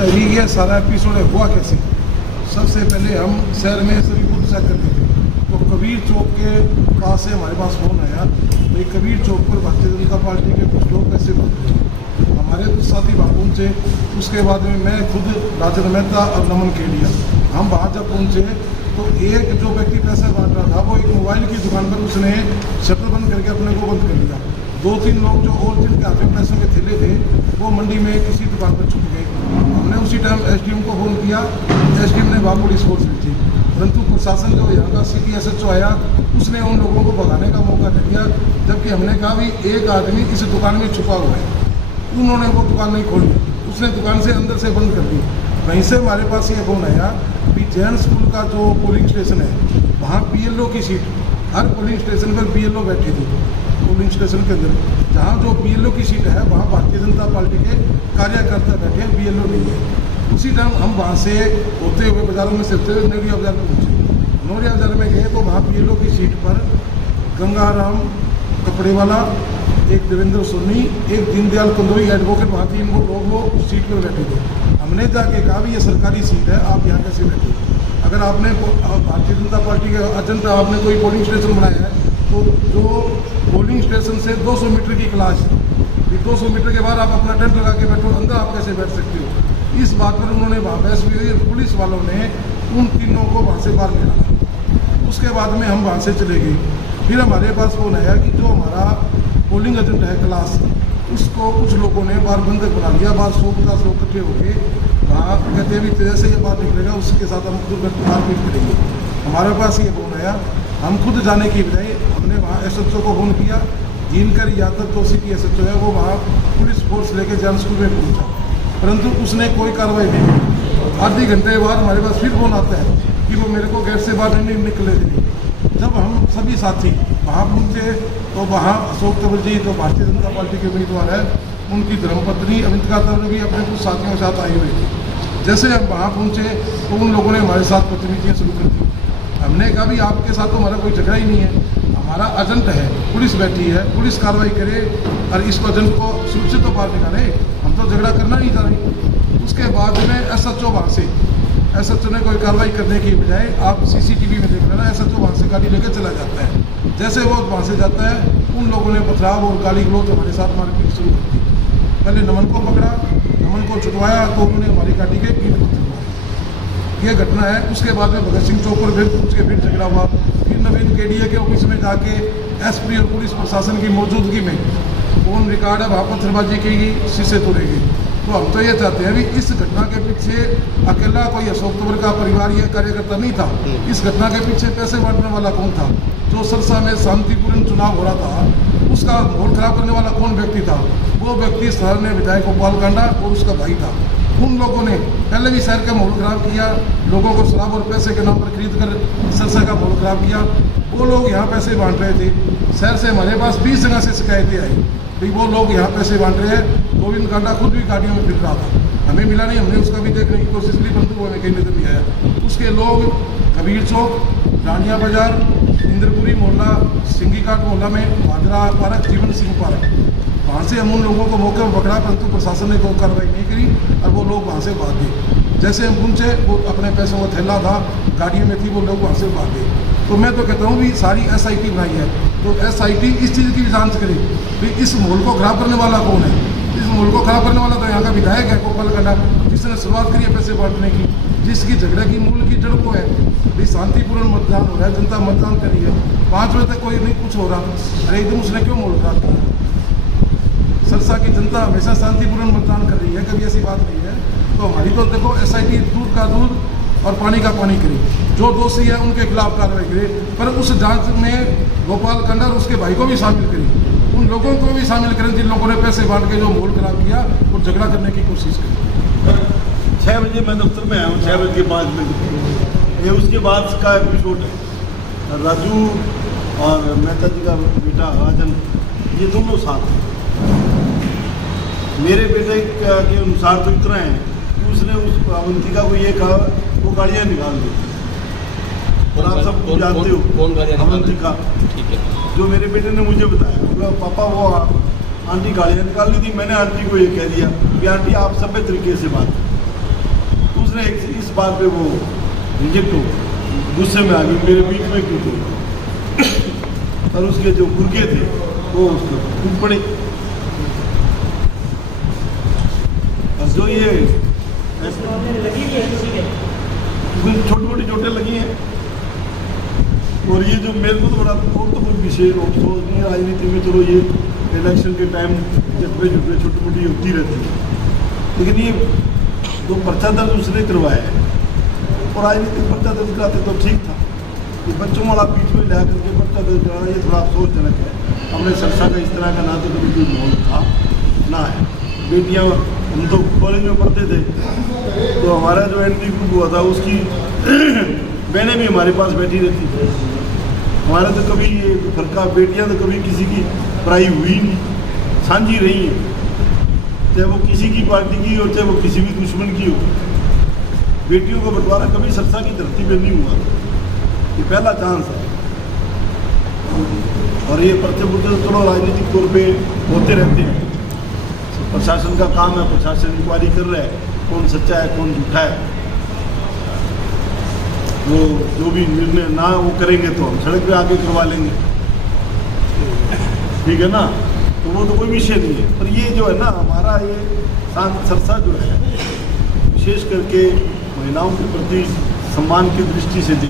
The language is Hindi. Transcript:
अच्छा ये सारा एपिसोड हुआ कैसे? सबसे पहले हम शहर में सभी बुथ चेक करते थे, तो कबीर चौक के पास से हमारे पास फ़ोन आया, भाई कबीर चौक पर भारतीय जनता पार्टी के कुछ लोग पैसे बांट रहे हैं। हमारे कुछ साथी वहाँ पहुँचे, उसके बाद में मैं खुद राजन मेहता और नमन केडिया हम वहाँ जब पहुँचे तो एक जो व्यक्ति पैसा बांट रहा था वो एक मोबाइल की दुकान पर उसने शटर बंद करके अपने को बंद कर लिया। 2-3 लोग जो और जिनके हाथ में पैसों के थैले थे वो मंडी में किसी दुकान पर छुप गए। हमने उसी टाइम एसडीएम को फ़ोन किया, एसडीएम ने वहाँ पुलिस फोर्स भेजी, परंतु प्रशासन जो यहाँ का सिटी एसएचओ आया उसने उन लोगों को भगाने का मौका दे दिया, जबकि हमने कहा भी एक आदमी इस दुकान में छुपा हुआ है। उन्होंने वो दुकान नहीं खोली, उसने दुकान से अंदर से बंद कर दी। वहीं से हमारे पास ये फ़ोन आया कि जैन स्कूल का जो पोलिंग स्टेशन है वहाँ बीएलओ की सीट, हर पोलिंग स्टेशन पर बीएलओ बैठी थी। पोलिंग स्टेशन के अंदर जहाँ जो बीएलओ की सीट है वहाँ भारतीय जनता पार्टी के कार्यकर्ता बैठे हैं, बीएलओ नहीं है। उसी टाइम हम वहाँ से होते हुए बाजारों में से होते हुए नौरिया बाजार पहुँचे। नौरिया बाजार में गए तो वहाँ बीएलओ की सीट पर गंगाराम कपड़े वाला, एक देवेंद्र सोनी, एक दीनदयाल कंदोई एडवोकेट, वहाँ 3 लोग वो उस सीट पर बैठे थे। हमने जाके कहा भी ये सरकारी सीट है, आप यहाँ कैसे बैठे? अगर आपने भारतीय जनता पार्टी के एजेंट आपने कोई पोलिंग स्टेशन बनाया है तो जो पोलिंग स्टेशन से 200 मीटर की क्लास है, 200 मीटर के बाद आप अपना टेंट लगा के बैठो, अंदर आप कैसे बैठ सकते हो? इस बात पर उन्होंने वहाँ बहस भी हुई। पुलिस वालों ने उन तीनों को वहाँ से बाहर निकाला। उसके बाद में हम वहाँ से चले गए। फिर हमारे पास फ़ोन आया कि जो हमारा पोलिंग एजेंट है क्लास, उसको कुछ लोगों ने बाहर बंधक बना लिया। बाहर 100-50 लोग इकट्ठे हो गए, वहाँ कहते हैं भी तेरे से ये बात निकलेगा उसके साथ हम खुद मारपीट करेंगे। हमारे पास ये फ़ोन आया, हम खुद जाने की बजाय हमने वहाँ एसएचओ को फ़ोन किया। जिनकर यादव तो सिटी एसएचओ है वो वहाँ पुलिस फोर्स लेके जैन स्कूल में पहुँचा, परंतु उसने कोई कार्रवाई नहीं की। आधे घंटे बाद हमारे पास फिर फ़ोन आता है कि वो मेरे को गेट से बाहर नहीं निकले देंगे। जब हम सभी साथी वहाँ पहुँचे तो वहाँ अशोक तंवर जी जो भारतीय जनता पार्टी के उम्मीदवार है, उनकी धर्मपत्नी अमितिका तंवर भी अपने कुछ साथियों के साथ आई हुई थी। जैसे हम वहाँ पहुँचे तो उन लोगों ने हमारे साथ बदतमीजियाँ शुरू कर दी। हमने कहा भी आपके साथ तो हमारा कोई झगड़ा ही नहीं है, हमारा एजेंट है, पुलिस बैठी है, पुलिस कार्रवाई करे और इसको एजेंट को सुरक्षित तो बाहर निकाले, हम तो झगड़ा करना नहीं था रही। उसके बाद में एसएचओ वहाँ से एसएचओ ने कोई कार्रवाई करने की बजाय आप सीसीटीवी में देख लेना, एसएचओ वहाँ से गाड़ी लेकर चला जाता है। जैसे वो वहाँ से जाता है उन लोगों ने पथराव और गाली गलौज हमारे साथ मारपीट शुरू कर दी। पहले नमन को पकड़ा, नमन को छुटवाया तो उन्होंने हमारी गाड़ी के ईंट पत्थर मारे। ये घटना है। उसके बाद में भगत सिंह चौक पर फिर पूछ के फिर झगड़ा हुआ। फिर नवीन केडीए के ऑफिस में जाके एसपी और पुलिस प्रशासन की मौजूदगी में फोन रिकॉर्ड है, वहाँ पत्थरबाजी की, शीशे तोड़ेगी। तो हम तो ये चाहते हैं भी इस घटना के पीछे अकेला कोई अशोक तंवर का परिवार या कार्यकर्ता नहीं था। इस घटना के पीछे पैसे बांटने वाला कौन था? जो सरसा में शांतिपूर्ण चुनाव हो रहा था उसका माहौल खराब करने वाला कौन व्यक्ति था? वो व्यक्ति शहर में विधायक गोपाल कांडा और उसका भाई था। उन लोगों ने पहले भी शहर का माहौल खराब किया, लोगों को शराब और पैसे के नाम पर खरीद कर सरसा का माहौल खराब किया। वो लोग यहाँ पैसे बांट रहे थे। शहर से हमारे पास 20 जगह से शिकायतें आई कि वो लोग यहाँ पैसे बांट रहे हैं। गोविंद कांडा खुद भी गाड़ियों में फिर रहा था, हमें मिला नहीं, हमने उसका भी देखने की कोशिश की, परंतु वो हमें कहीं नजर नहीं आया। उसके लोग कबीर चौक, रानिया बाजार, इंद्रपुरी मोहल्ला, सिंगी घाट मोहल्ला में भादरा पार्क, जीवन सिंह पार्क, वहाँ से हम उन लोगों को मौके पर पकड़ा, परंतु प्रशासन ने कोई कार्रवाई नहीं करी और वो लोग वहाँ से भाग गए। जैसे हम पहुँचे वो अपने पैसों का थैला था गाड़ियों में थी, वो लोग वहाँ से भाग गए। तो मैं तो कहता हूँ भी सारी एसआईटी बनाई है तो एसआईटी इस चीज़ की जांच करे कि इस माहौल को खराब करने वाला कौन है। इस माहौल को खराब करने वाला तो यहाँ का विधायक है गोपाल कांडा, जिसने शुरुआत करी है पैसे बांटने की, जिसकी झगड़े की मूल की जड़ वो है। भाई शांतिपूर्ण मतदान हो रहा है, जनता मतदान करी है, 5 बजे तक कोई नहीं कुछ हो रहा, अरे एकदम उसने क्यों माहौल खराब किया? सरसा की जनता हमेशा शांतिपूर्ण मतदान कर रही है, कभी ऐसी बात नहीं है। तो हमारी तो देखो एसआईटी दूध का दूध और पानी का पानी करे, जो दोषी है उनके खिलाफ कार्रवाई करे, पर उस जांच में गोपाल कांडा और उसके भाई को भी शामिल करे, उन लोगों को भी शामिल करें जिन लोगों ने पैसे बांट के जो माहौल खराब किया और झगड़ा करने की कोशिश करें। 6 बजे मैं दफ्तर में आया हूँ, 6 बज के 5 मिनट ये उसके बाद का एपिसोड है। राजू और मेहता जी का बेटा राजन, ये दोनों साथ हैं। मेरे बेटे के अनुसार तो इतना है कि उसने उस अवंतिका को ये कहा वो गाड़ियाँ निकाल दी। और आप सब जानते हो कौन गाड़ियाँ? अवंतिका, ठीक है, जो मेरे बेटे ने मुझे बताया। पापा वो आंटी गाड़ियाँ निकाल ली थी। मैंने आंटी को ये कह दिया कि आंटी आप सभ्य तरीके से बात, दूसरे इस बात पे वो रिजेक्ट हो गुस्से में आ गई, मेरे बीच में क्यों थे, और उसके जो गुर्गे थे वो उसको टूट पड़े। और जो ये छोटी मोटी चोटें लगी हैं, और ये जो मेरे को तो बड़ा और तो कोई विशेष अफसोस नहीं है राजनीति में। चलो ये इलेक्शन के टाइम जब छोटी मोटी होती रहती है, लेकिन ये जो पर्चा दर्ज उसने करवाया है, और राजनीतिक पर्चा दर्ज कराते तो ठीक था, ये बच्चों वाला बीच में ला करके पर्चा दर्ज कराना ये थोड़ा अफसोसजनक है। हमने सरसा का इस तरह का ना तो कभी कोई माहौल था ना है। बेटियाँ, हम तो कॉलेज में पढ़ते थे तो हमारा जो एंट्री ग्रुप हुआ था उसकी बहनें भी हमारे पास बैठी रहती थी। हमारे तो कभी ये फर्का, बेटियाँ तो कभी किसी की पढ़ाई हुई नहीं, साझी रही हैं, चाहे वो किसी की पार्टी की हो चाहे वो किसी भी दुश्मन की हो। बेटियों का बंटवारा कभी सरसा की धरती पे नहीं हुआ, ये पहला चांस है। और ये पर्चे पुर्चे तो चलो राजनीतिक तौर पे होते रहते हैं, प्रशासन का काम है, प्रशासन इंक्वायरी कर रहा है कौन सच्चा है कौन झूठा है। वो जो भी निर्णय ना वो करेंगे तो हम सड़क पे आके करवा लेंगे, ठीक है ना, तो वो तो कोई विषय नहीं है। पर ये जो है ना हमारा ये सरसा जो है विशेष करके महिलाओं के प्रति सम्मान की दृष्टि से